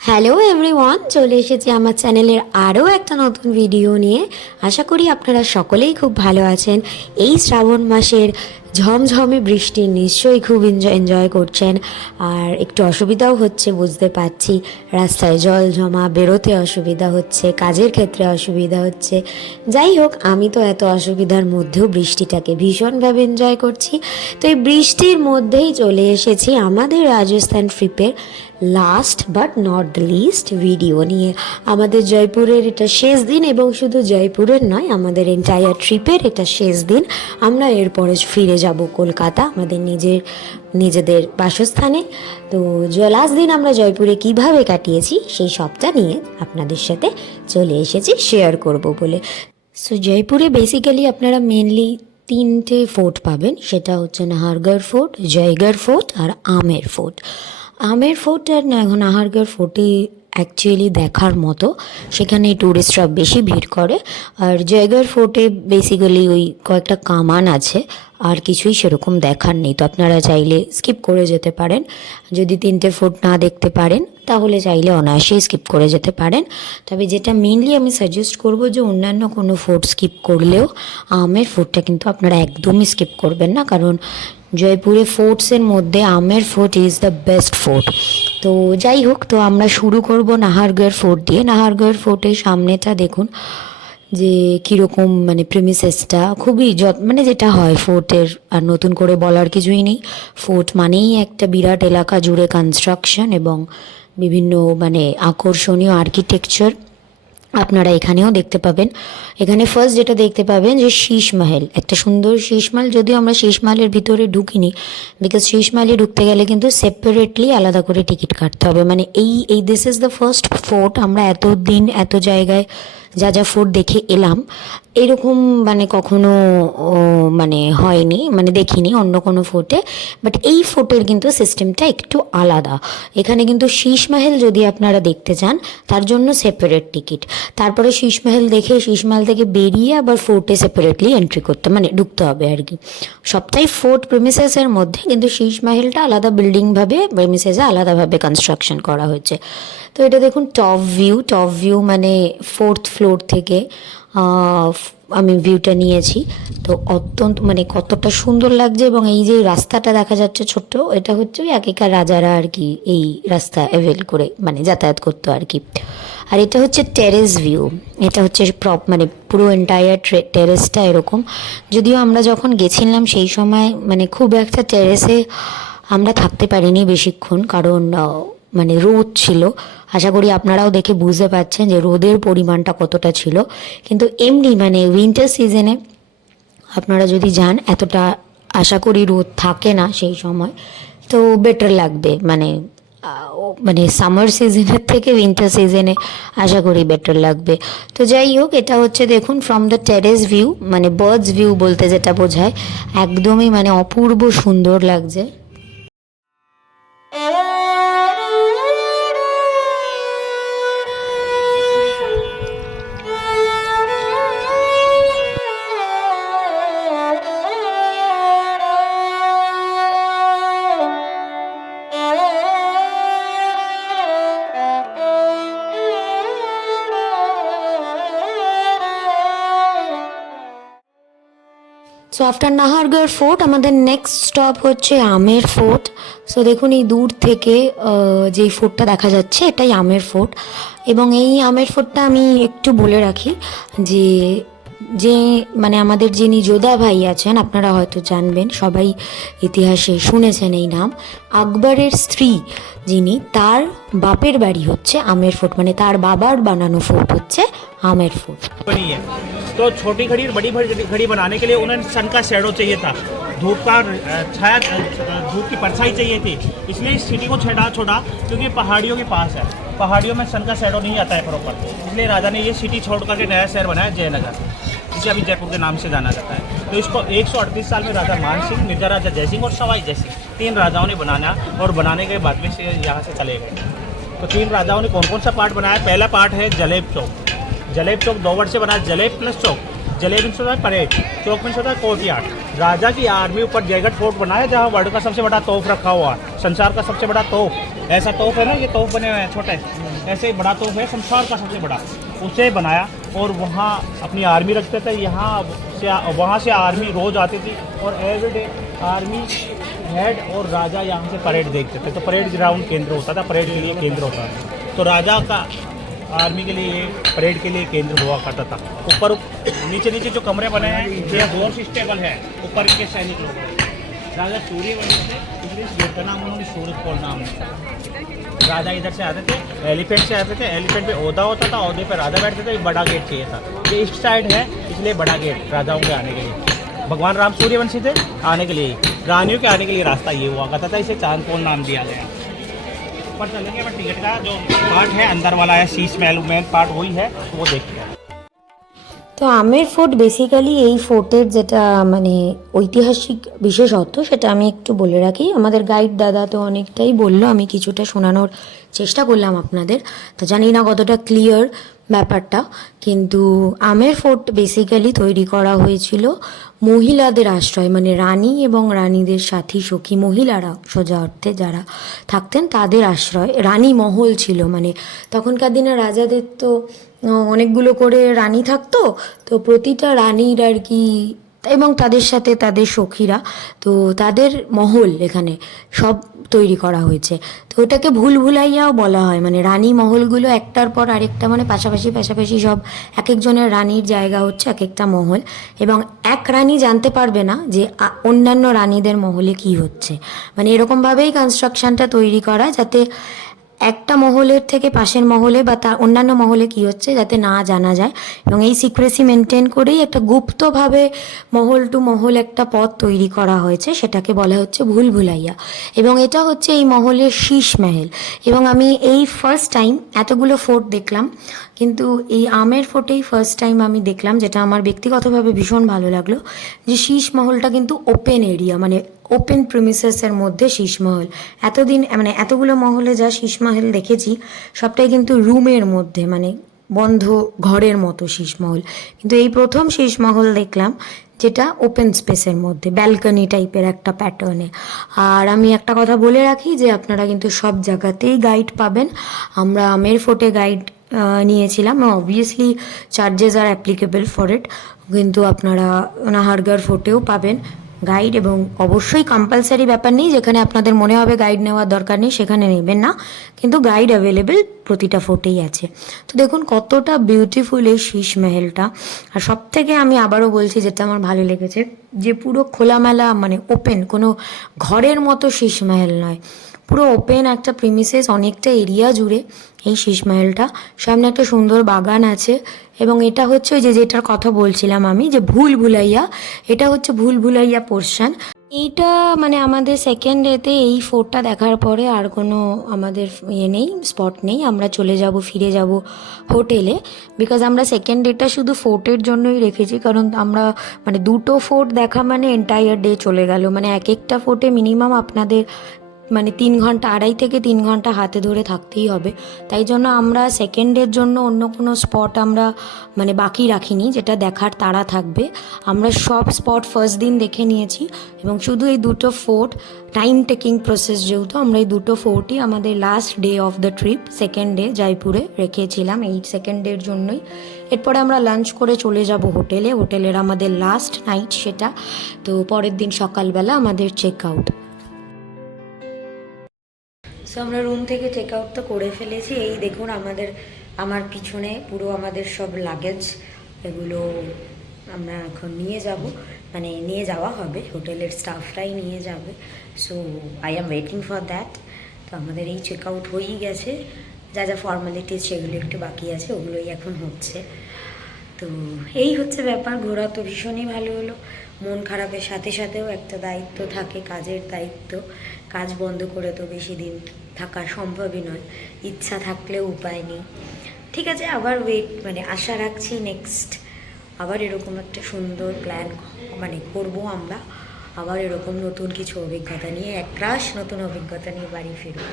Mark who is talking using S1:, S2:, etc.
S1: Hello everyone চলে এসেছি আমার চ্যানেলের আরও একটা নতুন ভিডিও নিয়ে। আশা করি আপনারা সকলেই খুব ভালো আছেন। এই শ্রাবণ মাসের ঝমঝমে বৃষ্টি নিশ্চয়ই খুব এনজয় এনজয় করছেন। আর একটু অসুবিধাও হচ্ছে, বুঝতে পারছি। রাস্তায় জল জমা, বেরোতে অসুবিধা হচ্ছে, কাজের ক্ষেত্রে অসুবিধা হচ্ছে। যাই হোক, আমি তো এত অসুবিধার মধ্যেও বৃষ্টিটাকে ভীষণভাবে এনজয় করছি। তো এই বৃষ্টির মধ্যেই চলে এসেছি আমাদের রাজস্থান ট্রিপের last but not the least video নিয়ে। আমাদের জয়পুরের এটা শেষ দিন এবং শুধু জয়পুরের নয়, আমাদের এন্টায়ার ট্রিপের এটা শেষ দিন। আমরা এরপরে ফিরে যাব কলকাতা, আমাদের নিজের, নিজেদের বাসস্থানে। তো লাস্ট দিন আমরা জয়পুরে কীভাবে কাটিয়েছি, সেই সবটা নিয়ে আপনাদের সাথে চলে এসেছি শেয়ার করব বলে। সো জয়পুরে বেসিক্যালি আপনারা মেনলি তিনটে ফোর্ট পাবেন, সেটা হচ্ছে নাহারগড় ফোর্ট জয়গড় ফোর্ট আর আমের ফোর্ট আমের ফোর্ট আর না- নাহারগড় ফোর্টে অ্যাকচুয়ালি দেখার মতো। সেখানে ট্যুরিস্টরা বেশি ভিড় করে। আর জয়গড় ফোর্টে বেসিক্যালি ওই কয়েকটা কামান আছে। আর কিছুই সেরকম দেখার নেই। তো আপনারা চাইলে স্কিপ করে যেতে পারেন। যদি তিনটে ফোর্ট না দেখতে পারেন, তাহলে চাইলে অনায়াসেই স্কিপ করে যেতে পারেন। তবে যেটা মেনলি আমি সাজেস্ট করব যে, অন্যান্য কোনো ফোর্ট স্কিপ করলেও আমের ফোর্টটা কিন্তু আপনারা একদমই স্কিপ করবেন না। কারণ জয়পুরে ফোর্টসের মধ্যে Amer fort is the best fort তো যাই হোক, তো আমরা শুরু করব নাহারগড় ফোর্ট দিয়ে। নাহারগড় ফোর্টের সামনেটা দেখুন, যে কীরকম মানে প্রেমিসেসটা খুবই যত মানে যেটা হয় ফোর্টের, আর নতুন করে বলার কিছুই নেই। ফোর্ট মানেই একটা বিরাট এলাকা জুড়ে কনস্ট্রাকশন এবং বিভিন্ন মানে আকর্ষণীয় আর্কিটেকচার আপনারা এখানেও দেখতে পাবেন। এখানে ফার্স্ট যেটা দেখতে পাবেন যে শীষমহল একটা সুন্দর শীষ মহল, যদিও আমরা শীষ মহলের ভিতরে ঢুকিনি বিকজ শীষ মহলে ঢুকতে গেলে কিন্তু সেপারেটলি আলাদা করে টিকিট কাটতে হবে। মানে এই এই this is the first fort আমরা এত দিন এত জায়গায় যা যা ফোর্ট দেখে এলাম, এরকম মানে কখনো মানে হয়নি মানে দেখিনি অন্য কোনো ফোর্টে বাট এই ফোর্টের কিন্তু সিস্টেমটা একটু আলাদা। এখানে কিন্তু শীষ মহল যদি আপনারা দেখতে চান, তার জন্য সেপারেট টিকিট তারপরে শীষ মহল দেখে, শীষ মহল থেকে বেরিয়ে আবার ফোর্টে সেপারেটলি এন্ট্রি করতে মানে ঢুকতে হবে আর কি। সবটাই ফোর্ট প্রেমিসেসের মধ্যে, কিন্তু শীষ মহলটা আলাদা বিল্ডিংভাবে প্রেমিসেসে আলাদাভাবে কনস্ট্রাকশন করা হয়েছে। তো এটা দেখুন টপ ভিউ টপ ভিউ মানে ফোর্থ ফ্লোর থেকে আমি ভিউটা নিয়েছি। তো অত্যন্ত মানে কতটা সুন্দর লাগছে এবং এই যে রাস্তাটা দেখা যাচ্ছে ছোট্ট, এটা হচ্ছে ওই আগেকার রাজারা আর কি এই রাস্তা অ্যাভেল করে মানে যাতায়াত করতো আর কি। আর এটা হচ্ছে টেরেস ভিউ এটা হচ্ছে প্রপ মানে পুরো এন্টায়ার টেরেসটা এরকম। যদিও আমরা যখন গেছিলাম সেই সময় মানে খুব একটা টেরেসে আমরা থাকতে পারিনি বেশিক্ষণ, কারণ মানে রোদ ছিল। আশা করি আপনারাও দেখে বুঝতে পারছেন যে রোদের পরিমাণটা কতটা ছিল। কিন্তু এমনি মানে উইন্টার সিজনে আপনারা যদি যান, এতটা আশা করি রোদ থাকে না সেই সময়, তো বেটার লাগবে। মানে মানে সামার সিজনের থেকে উইন্টার সিজনে আশা করি বেটার লাগবে। তো যাই হোক, এটা হচ্ছে দেখুন ফ্রম দ্য টেরেস ভিউ মানে বার্ডস ভিউ বলতে যেটা বোঝায়, একদমই মানে অপূর্ব সুন্দর লাগছে। সো আফটার নাহারগড় ফোর্ট আমাদের নেক্সট স্টপ হচ্ছে আমের ফোর্ট সো দেখুন, এই দূর থেকে যেই ফোর্টটা দেখা যাচ্ছে, এটাই আমের ফোর্ট এবং এই আমের ফোর্টটা আমি একটু বলে রাখি যে যে মানে আমাদের যিনি যোধা ভাই আছেন আপনারা হয়তো জানবেন সবাই ইতিহাসে শুনেছেন এই নাম আকবরের স্ত্রী যিনি তার বাপের বাড়ি হচ্ছে আমের ফোর্ট মানে তার বাবার বানানো ফোর্ট হচ্ছে আমের ফোর্ট
S2: बनी है तो छोटी घड़ी और बड़ी घड़ी घड़ी बनाने के लिए उन्हें सन का शेडो चाहिए था धूप का अ, छाया अ, धूप की परछाई चाहिए थी इसलिए इस सिटी को छेड़ा छोड़ा क्योंकि ये पहाड़ियों के पास है पहाड़ियों में सन का शेडो नहीं आता है प्रॉपर इसलिए राजा ने ये सिटी छोड़ करके नया शहर बनाया जयनगर जिसे अभी जयपुर के नाम से जाना जाता है। तो इसको 138 साल में राजा मान सिंह मिर्ज़ा राजा जयसिंह और सवाई जयसिंह तीन राजाओं ने बनाया और बनाने के बाद में से यहाँ से चले गए। तो तीन राजाओं ने कौन कौन सा पार्ट बनाया? पहला पार्ट है जलेब चौक। जलेब चौक दो वर्ड से बना, जलेब प्लस चौक। जलेब से होता है परेड, चौक में होता है कोर्टयार्ड। राजा की आर्मी ऊपर जयगढ़ फोर्ट बनाया, जहाँ वर्ल्ड का सबसे बड़ा तोप रखा हुआ संसार का सबसे बड़ा तोप ऐसा तोप है ना, ये तोप बने हुए हैं, छोटे। ऐसे बड़ा तोप है, संसार का सबसे बड़ा। उसे बनाया। और वहाँ अपनी आर्मी रखते थे। यहाँ से वहाँ से आर्मी रोज आती थी और एवरीडे आर्मी हेड और राजा यहाँ से परेड देखते थे। तो परेड ग्राउंड केंद्र होता था परेड के लिए केंद्र होता था। तो राजा का आर्मी के लिए परेड के लिए केंद्र हुआ करता था। ऊपर नीचे नीचे जो कमरे बने हैं, ये हॉर्स स्टेबल है, ऊपर के सैनिक लोग। राजा वंश नाम उन्होंने सूरज पोल नाम। राजा इधर से आते थे, एलिफेंट से आते थे, एलिफेंट पे ओदा होता था, ओदे पे राजा बैठते थे बड़ा गेट चाहिए था। ये ईस्ट साइड है, इसलिए बड़ा गेट, राजाओं के आने के लिए। भगवान राम सूर्यवंशी थे, आने के लिए। रानियों के आने के लिए रास्ता ये हुआ करता था, इसे चांदपोल नाम दिया गया। ऊपर चलेंगे बट टिकट का जो पार्ट है, अंदर वाला है, शीश महल मेन पार्ट वही है, वो देखते हैं
S1: তো আমের ফোর্ট বেসিক্যালি এই ফোর্টের যেটা মানে ঐতিহাসিক বিশেষত্ব সেটা আমি একটু বলে রাখি। আমাদের গাইড দাদা তো অনেকটাই বলল, আমি কিছুটা শোনানোর চেষ্টা করলাম আপনাদের। তো জানি না কতটা ক্লিয়ার ব্যাপারটা, কিন্তু আমের ফোর্ট বেসিক্যালি তৈরি করা হয়েছিল মহিলাদের আশ্রয় মানে রানী এবং রানীদের সাথী সখী মহিলারা সোজা অর্থে যারা থাকতেন তাদের আশ্রয়, রানী মহল ছিল। মানে তখনকার দিনে রাজাদের তো অনেকগুলো করে রানী থাকতো, তো প্রতিটা রানীর আর কি, এবং তাদের সাথে তাদের সখীরা, তো তাদের মহল এখানে সব তৈরি করা হয়েছে। তো ওটাকে ভুল ভুলাইয়াও বলা হয় মানে রানী মহলগুলো একটার পর আরেকটা মানে পাশাপাশি পাশাপাশি সব এক একজনের রানীর জায়গা হচ্ছে এক একটা মহল, এবং এক রানী জানতে পারবে না যে অন্যান্য রানীদের মহলে কি হচ্ছে। মানে এরকমভাবেই কনস্ট্রাকশনটা তৈরি করা যাতে একটা মহলের থেকে পাশের মহলে বা তার অন্যান্য মহলে কি হচ্ছে যাতে না জানা যায়? এবং এই সিক্রেসি মেনটেন করেই একটা গুপ্তভাবে মহল টু মহল একটা পথ তৈরি করা হয়েছে, সেটাকে বলা হচ্ছে ভুল ভুলাইয়া এবং এটা হচ্ছে এই মহলের শীষ মহল। এবং আমি এই ফার্স্ট টাইম এতগুলো ফোর্ট দেখলাম, কিন্তু এই আমের ফোর্টেই ফার্স্ট টাইম আমি দেখলাম, যেটা আমার ব্যক্তিগতভাবে ভীষণ ভালো লাগল, যে শীষ মহলটা কিন্তু ওপেন এরিয়া মানে ওপেন প্রিমিসেসের মধ্যে শীষমহল। এতদিন মানে এতগুলো মহলে যা শীষমহল দেখেছি, সবটাই কিন্তু রুমের মধ্যে মানে বন্ধ ঘরের মতো শীষমহল। কিন্তু এই প্রথম শীষমহল দেখলাম, যেটা ওপেন স্পেসের মধ্যে ব্যালকনি টাইপের একটা প্যাটার্নে আর আমি একটা কথা বলে রাখি যে, আপনারা কিন্তু সব জায়গাতেই গাইড পাবেন। আমরা আমের ফোর্টে গাইড নিয়েছিলাম। Obviously charges are applicable for it কিন্তু আপনারা নাহারগার ফোর্টেও পাবেন। গাইড এবং অবশ্যই কম্পালসারি ব্যাপার নেই, যেখানে আপনাদের মনে হবে গাইড নেওয়ার দরকার নেই, সেখানে নেবেন না। কিন্তু গাইড অ্যাভেলেবেল প্রতিটা ফোর্টেই আছে। তো দেখুন, কতটা বিউটিফুল এই শীষ মেহেলটা। আর সব থেকে আমি আবারও বলছি, যেটা আমার ভালো লেগেছে যে পুরো খোলামেলা মানে ওপেন কোনো ঘরের মতো শীষ মহল নয়। পুরো ওপেন একটা প্রিমিসেস অনেকটা এরিয়া জুড়ে এই শীষমহলটা। সামনে একটা সুন্দর বাগান আছে এবং এটা হচ্ছে ওই যে যেটার কথা বলছিলাম আমি, যে ভুল ভুলাইয়া এটা হচ্ছে ভুল ভুলাইয়া পোর্শন এইটা মানে আমাদের সেকেন্ড ডেতে এই ফোর্টটা দেখার পরে আর কোনো আমাদের ইয়ে নেই স্পট নেই। আমরা চলে যাব, ফিরে যাব হোটেলে বিকজ আমরা সেকেন্ড ডেটা শুধু ফোর্টের জন্যই রেখেছি, কারণ আমরা মানে দুটো ফোর্ট দেখা মানে এন্টায়ার ডে চলে গেল। মানে এক একটা ফোর্টে মিনিমাম আপনাদের মানে তিন ঘণ্টা, আড়াই থেকে তিন ঘণ্টা হাতে ধরে থাকতেই হবে। তাই জন্য আমরা সেকেন্ডের জন্য অন্য কোনো স্পট আমরা মানে বাকি রাখিনি, যেটা দেখার তাড়া থাকবে। আমরা সব স্পট ফার্স্ট দিন দেখে নিয়েছি এবং শুধু এই দুটো ফোর্ট টাইম টেকিং প্রসেস যেহেতু, আমরা এই দুটো ফোর্টই আমাদের last day of the trip second day জয়পুরে রেখেছিলাম এই সেকেন্ড ডের জন্যই। এরপরে আমরা লাঞ্চ করে চলে যাব হোটেলে। হোটেলের আমাদের লাস্ট নাইট সেটা। তো পরের দিন সকালবেলা আমাদের চেক আউট সো আমরা রুম থেকে চেক আউট তো করে ফেলেছি। এই দেখুন আমাদের, আমার পিছনে পুরো আমাদের সব লাগেজ এগুলো আমরা এখন নিয়ে যাব। মানে নিয়ে যাওয়া হবে। হোটেলের স্টাফরাই নিয়ে যাবে। So I am waiting for that তো আমাদের এই চেক আউট হয়েই গেছে। যা যা ফর্মালিটিস সেগুলো একটু বাকি আছে, ওগুলোই এখন হচ্ছে। তো এই হচ্ছে ব্যাপার। ঘোরা তো ভীষণই ভালো হলো। মন খারাপের সাথে সাথেও একটা দায়িত্ব থাকে, কাজের দায়িত্ব। কাজ বন্ধ করে তো বেশি দিন থাকা সম্ভবই নয়। ইচ্ছা থাকলেও উপায় নেই। ঠিক আছে, আবার ওয়েট মানে আশা রাখছি নেক্সট আবার এরকম একটা সুন্দর প্ল্যান মানে করব আমরা। আবার এরকম নতুন কিছু অভিজ্ঞতা নিয়ে, একরাশ নতুন অভিজ্ঞতা নিয়ে বাড়ি ফিরব।